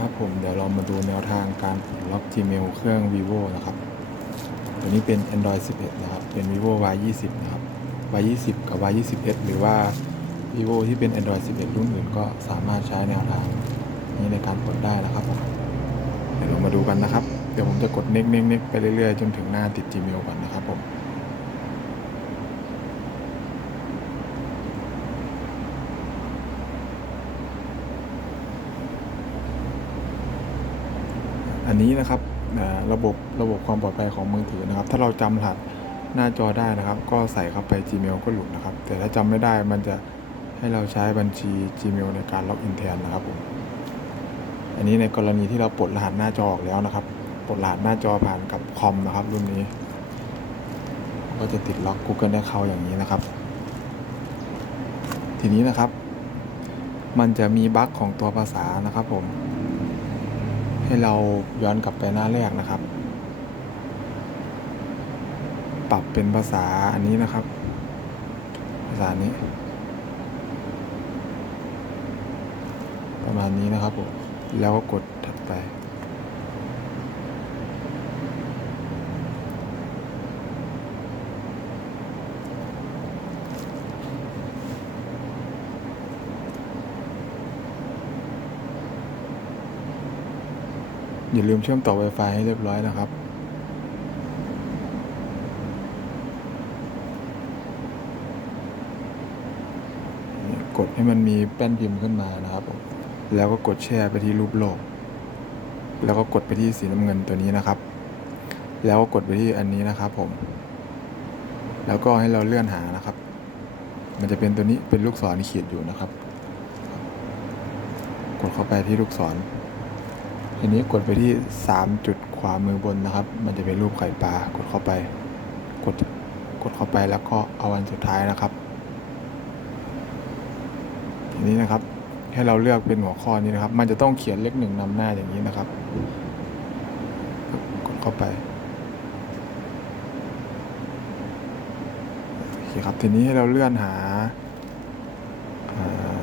ครับผมเดี๋ยวเรามาดูแนวทางการปลดล็อก Gmail เครื่อง vivo นะครับ ตัวนี้เป็น Android 11 นะครับ เป็น vivo y 2 0นะครับ y 2 0กับ y 2 1หรือว่า vivo ที่เป็น Android 11 รุ่นอื่นก็สามารถใช้แนวทางนี้ในการปลดได้นะครับผมเดี๋ยวเรามาดูกันนะครับ เดี๋ยวผมจะกดเน็กเน็กเน็กไปเรื่อยๆ จนถึงหน้าติด Gmail ก่อนนะครับผม อันนี้นะครับระบบระบบความปลอดภัยของมือถือนะครับ ถ้าเราจำรหัสหน้าจอได้นะครับ ก็ใส่เข้าไป Gmail ก็หลุดนะครับ แต่ถ้าจำไม่ได้มันจะให้เราใช้บัญชี Gmail ในการล็อกอินแทนนะครับผมอันนี้ในกรณีที่เราปลดรหัสหน้าจอออกแล้วนะครับปลดรหัสหน้าจอผ่านกับคอมนะครับ รุ่นนี้ ก็จะติดล็อก Google Account อย่างนี้นะครับ ทีนี้นะครับ มันจะมีบั๊กของตัวภาษานะครับผม ให้เราย้อนกลับไปหน้าแรกนะครับ ปรับเป็นภาษาอันนี้นะครับ ภาษานี้ ประมาณนี้นะครับผมแล้วก็กดถัดไป อย่าลืมเชื่อมต่อ Wi-Fi ให้เรียบร้อยนะครับ กดให้มันมีแป้นพิมพ์ขึ้นมานะครับ แล้วก็กดแช่ไปที่รูปโลก แล้วก็กดไปที่สีน้ำเงินตัวนี้นะครับ แล้วก็กดไปที่อันนี้นะครับผม แล้วก็ให้เราเลื่อนหานะครับ มันจะเป็นตัวนี้เป็นลูกศรขีดอยู่นะครับ กดเข้าไปที่ลูกศร ทีนี้กดไปที่ 3 จุดขวามือบนนะครับ มันจะเป็นรูปไข่ปลากดเข้าไป กดกดเข้าไปแล้วก็เอาอันสุดท้ายนะครับ ทีนี้นะครับให้เราเลือกเป็นหัวข้อนี้นะครับ มันจะต้องเขียนเลขหนึ่งนำหน้าอย่างนี้นะครับ กดเข้าไปโอเคครับทีนี้ให้เราเลื่อนหาอ่า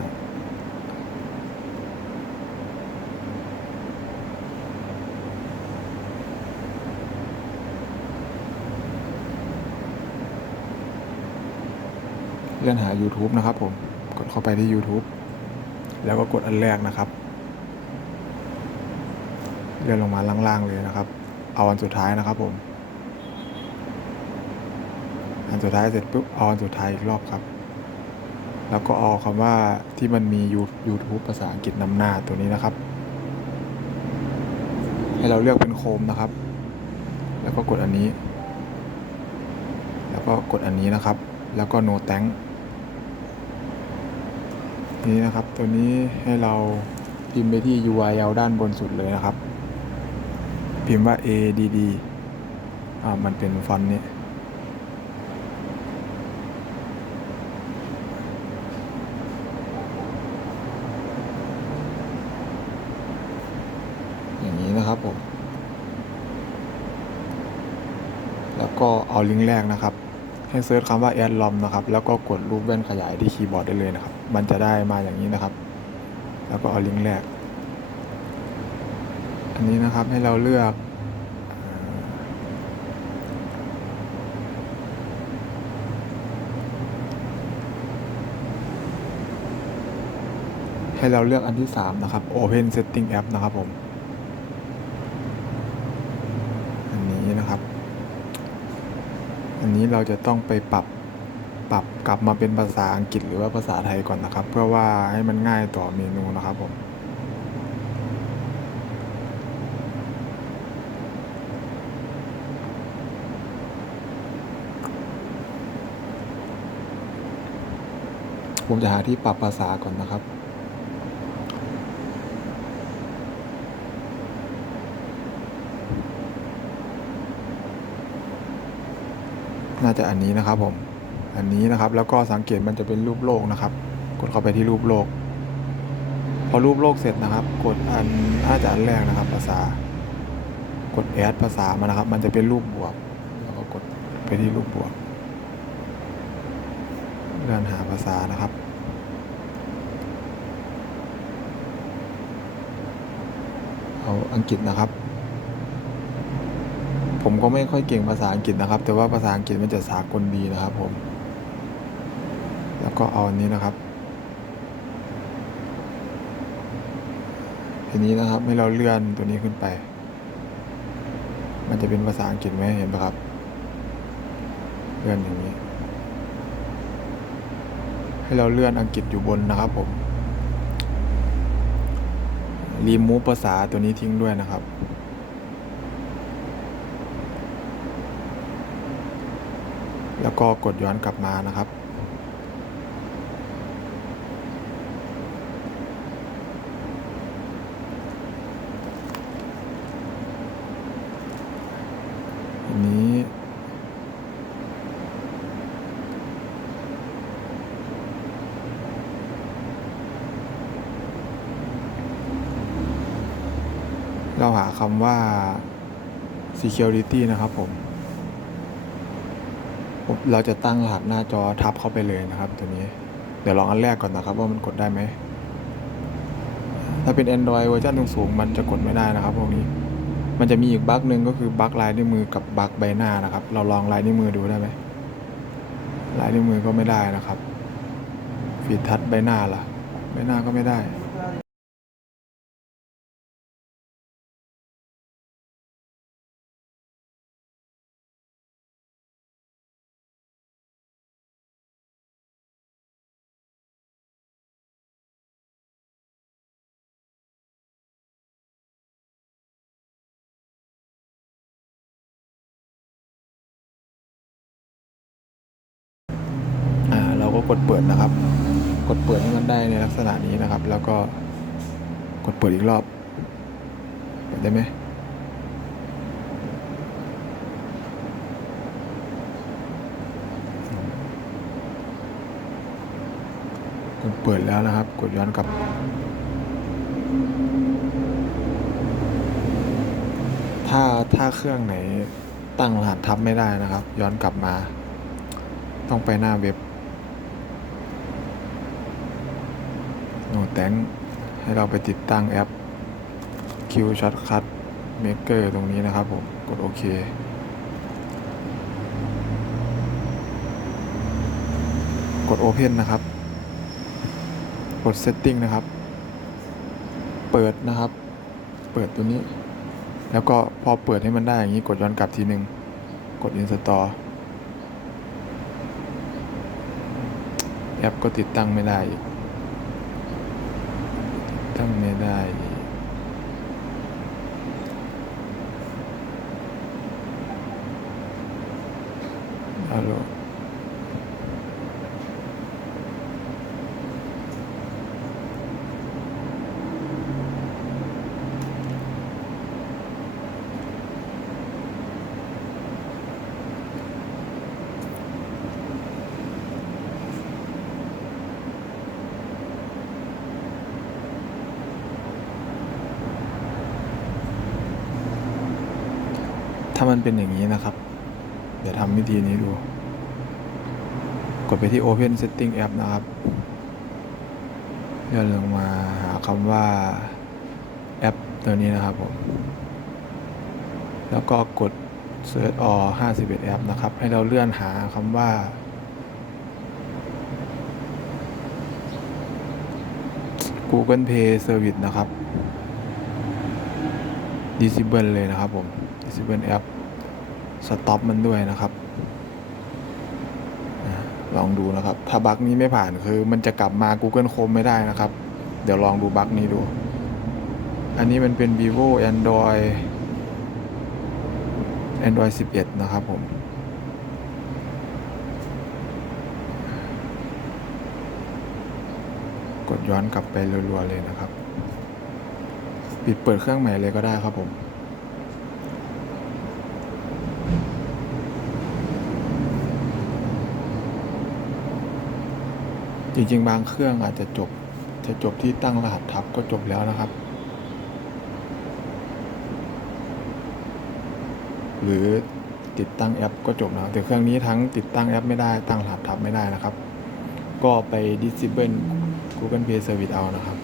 เลื่อนหา YouTube นะครับผม กดเข้าไปที่ YouTube แล้วก็กดอันแรกนะครับ เลื่อนลงมาล่างๆเลยนะครับ เอาอันสุดท้ายนะครับผม อันสุดท้ายเสร็จปุ๊บเอาอันสุดท้ายอีกรอบครับ แล้วก็เอาคำว่าที่มันมี YouTube ภาษาอังกฤษนำหน้าตัวนี้นะครับ ให้เราเลือกเป็นโคมนะครับ แล้วก็กดอันนี้ แล้วก็กดอันนี้นะครับแล้วก็ no thank นี้นะครับ ตัวนี้ให้เราพิมพ์ไปที่ URL ด้านบนสุดเลยนะครับ พิมพ์ว่า add อ่ามันเป็นฟอนต์นี้อย่างนี้นะครับผม แล้วก็เอาลิงก์แรกนะครับ ให้เซิร์ชคำว่า a d lom นะครับ แล้วก็กดรูปแว่นขยายที่คีย์บอร์ดได้เลยนะครับ มันจะได้มาอย่างนี้นะครับ แล้วก็เอาลิงก์แรก อันนี้นะครับให้เราเลือกให้เราเลือกอันที่ 3 นะครับ Open Setting App นะครับผม อันนี้นะครับ อันนี้เราจะต้องไปปรับปรับกลับมาเป็นภาษาอังกฤษหรือว่าภาษาไทยก่อนนะครับ เพื่อว่าให้มันง่ายต่อเมนูนะครับผมผมจะหาที่ปรับภาษาก่อนนะครับ น่าจะอันนี้นะครับผมอันนี้นะครับแล้วก็สังเกตมันจะเป็นรูปโลกนะครับ กดเข้าไปที่รูปโลก พอรูปโลกเสร็จนะครับ กดอันน่าจะอันแรกนะครับ ภาษากดแอดภาษามานะครับ มันจะเป็นรูปบวกแล้วก็กดไปที่รูปบวกเลื่อนหาภาษานะครับเอาอังกฤษนะครับ ผมก็ไม่ค่อยเก่งภาษาอังกฤษนะครับ แต่ว่าภาษาอังกฤษมันจะสากลดีนะครับผม แล้วก็เอาอันนี้นะครับ ทีนี้นะครับให้เราเลื่อนตัวนี้ขึ้นไป มันจะเป็นภาษาอังกฤษไหมเห็นปะครับ เลื่อนอย่างนี้ ให้เราเลื่อนอังกฤษอยู่บนนะครับผมรีมูฟภาษาตัวนี้ทิ้งด้วยนะครับ แล้วก็กดย้อนกลับมานะครับ อันนี้ เราหาคำว่า security นะครับผม เราจะตั้งรหัสหน้าจอทับเข้าไปเลยนะครับตัวนี้ เดี๋ยวลองอันแรกก่อนนะครับ ว่ามันกดได้ไหม ถ้าเป็น Android เวอร์ชันสูงๆมันจะกดไม่ได้นะครับพวกนี้ มันจะมีอีกบั๊กหนึ่งก็คือบั๊กลายนิ้วมือกับบั๊กใบหน้านะครับ เราลองลายนิ้วมือดูได้ไหมลายนิ้วมือก็ไม่ได้นะครับ ฟีดทัชใบหน้าล่ะ ใบหน้าก็ไม่ได้ กดเปิดนะครับ กดเปิดให้มันได้ในลักษณะนี้นะครับ แล้วก็กดเปิดอีกรอบเปิดได้ไหมกดเปิดแล้วนะครับ กดย้อนกลับถ้าถ้าเครื่องไหนตั้งรหัสทับไม่ได้นะครับ ย้อนกลับมา ต้องไปหน้าเว็บ โน แตงให้เราไปติดตั้งแอป Q Shortcut Maker ตรงนี้นะครับผมกดโอเคกด Open นะครับ กด Setting นะครับ เปิดนะครับ เปิดตัวนี้ แล้วก็พอเปิดให้มันได้อย่างนี้ กดย้อนกลับทีหนึ่งกด Install แอปก็ติดตั้งไม่ได้อีก ตั้งไม่ได้อีกฮัลโหลถ้า มันเป็นอย่างนี้นะครับ เดี๋ยวทำวิธีนี้ดู กดไปที่ Open Setting App นะครับเลื่อนลงมาหาคำว่าแอปตัวนี้นะครับผม แล้วก็กด Search all 51 แอปนะครับ ให้เราเลื่อนหาคำว่า Google Play Service นะครับ Disable เลยนะครับผม Disable App Stop มันด้วยนะครับ ลองดูนะครับ ถ้าบั๊กนี้ไม่ผ่านคือมันจะกลับมา Google Chrome ไม่ได้นะครับ เดี๋ยวลองดูบั๊กนี้ดู อันนี้มันเป็น vivo Android Android 11 นะครับผมกดย้อนกลับไปรัวๆเลยนะครับ ปิดเปิดเครื่องใหม่เลยก็ได้ครับผม จริงๆ บางเครื่องอาจจะจบ จะจบที่ตั้งรหัสทับก็จบแล้วนะครับ หรือติดตั้งแอปก็จบนะแต่เครื่องนี้ทั้งติดตั้งแอปไม่ได้ตั้งรหัสทับไม่ได้นะครับ ก็ไป disable Google Play Service เอานะครับ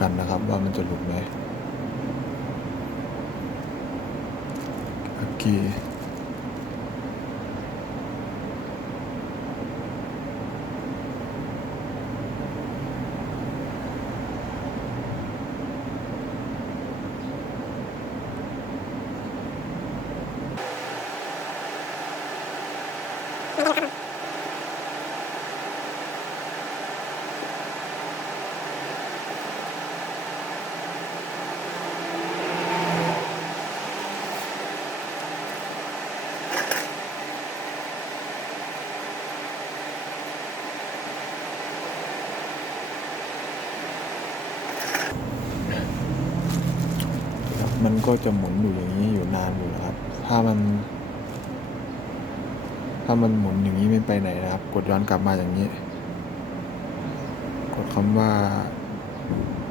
กั นะครับ ว่ามันจะหลุดไหมโอเค ครับ มันก็จะหมุนอยู่อย่างนี้อยู่นานอยู่นะครับ ถ้ามัน ถ้ามันหมุนอย่างนี้ไม่ไปไหนนะครับ กดย้อนกลับมาอย่างนี้ กดคำว่า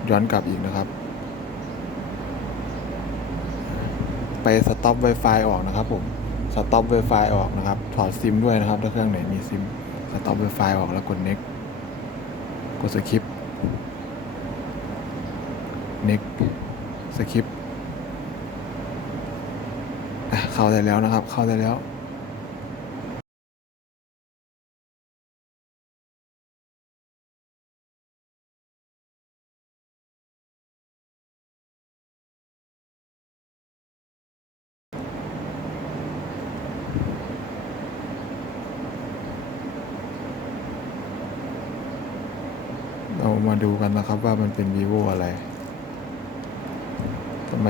ย้อนกลับอีกนะครับ ไปสต็อป Wi-Fi ออกนะครับผมสต็อป Wi-Fi ออกนะครับ ถอดซิมด้วยนะครับ ถ้าเครื่องไหนมีซิมสต็อป Wi-Fi ออกแล้วกด next กด skip next skip อะเข้าได้แล้วนะครับ เข้าได้แล้วเรามาดูกันนะครับว่ามันเป็น vivo อะไรทำไม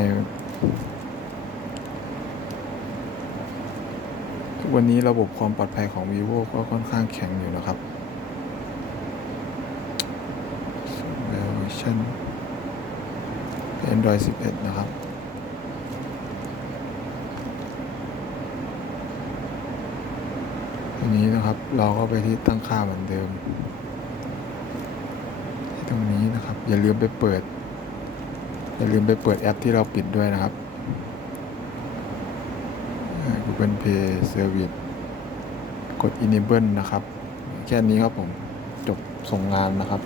ทุกวันนี้ระบบความปลอดภัยของ vivo ก็ค่อนข้างแข็งอยู่นะครับเวอร์ชัน Android 11 นะครับทีนี้นะครับเราก็ไปที่ตั้งค่าเหมือนเดิม ที่ตรงนี้นะครับ อย่าลืมไปเปิด อย่าลืมไปเปิดแอปที่เราปิดด้วยนะครับ Google Play Service กด Enable นะครับ แค่นี้ครับผม จบส่งงานนะครับ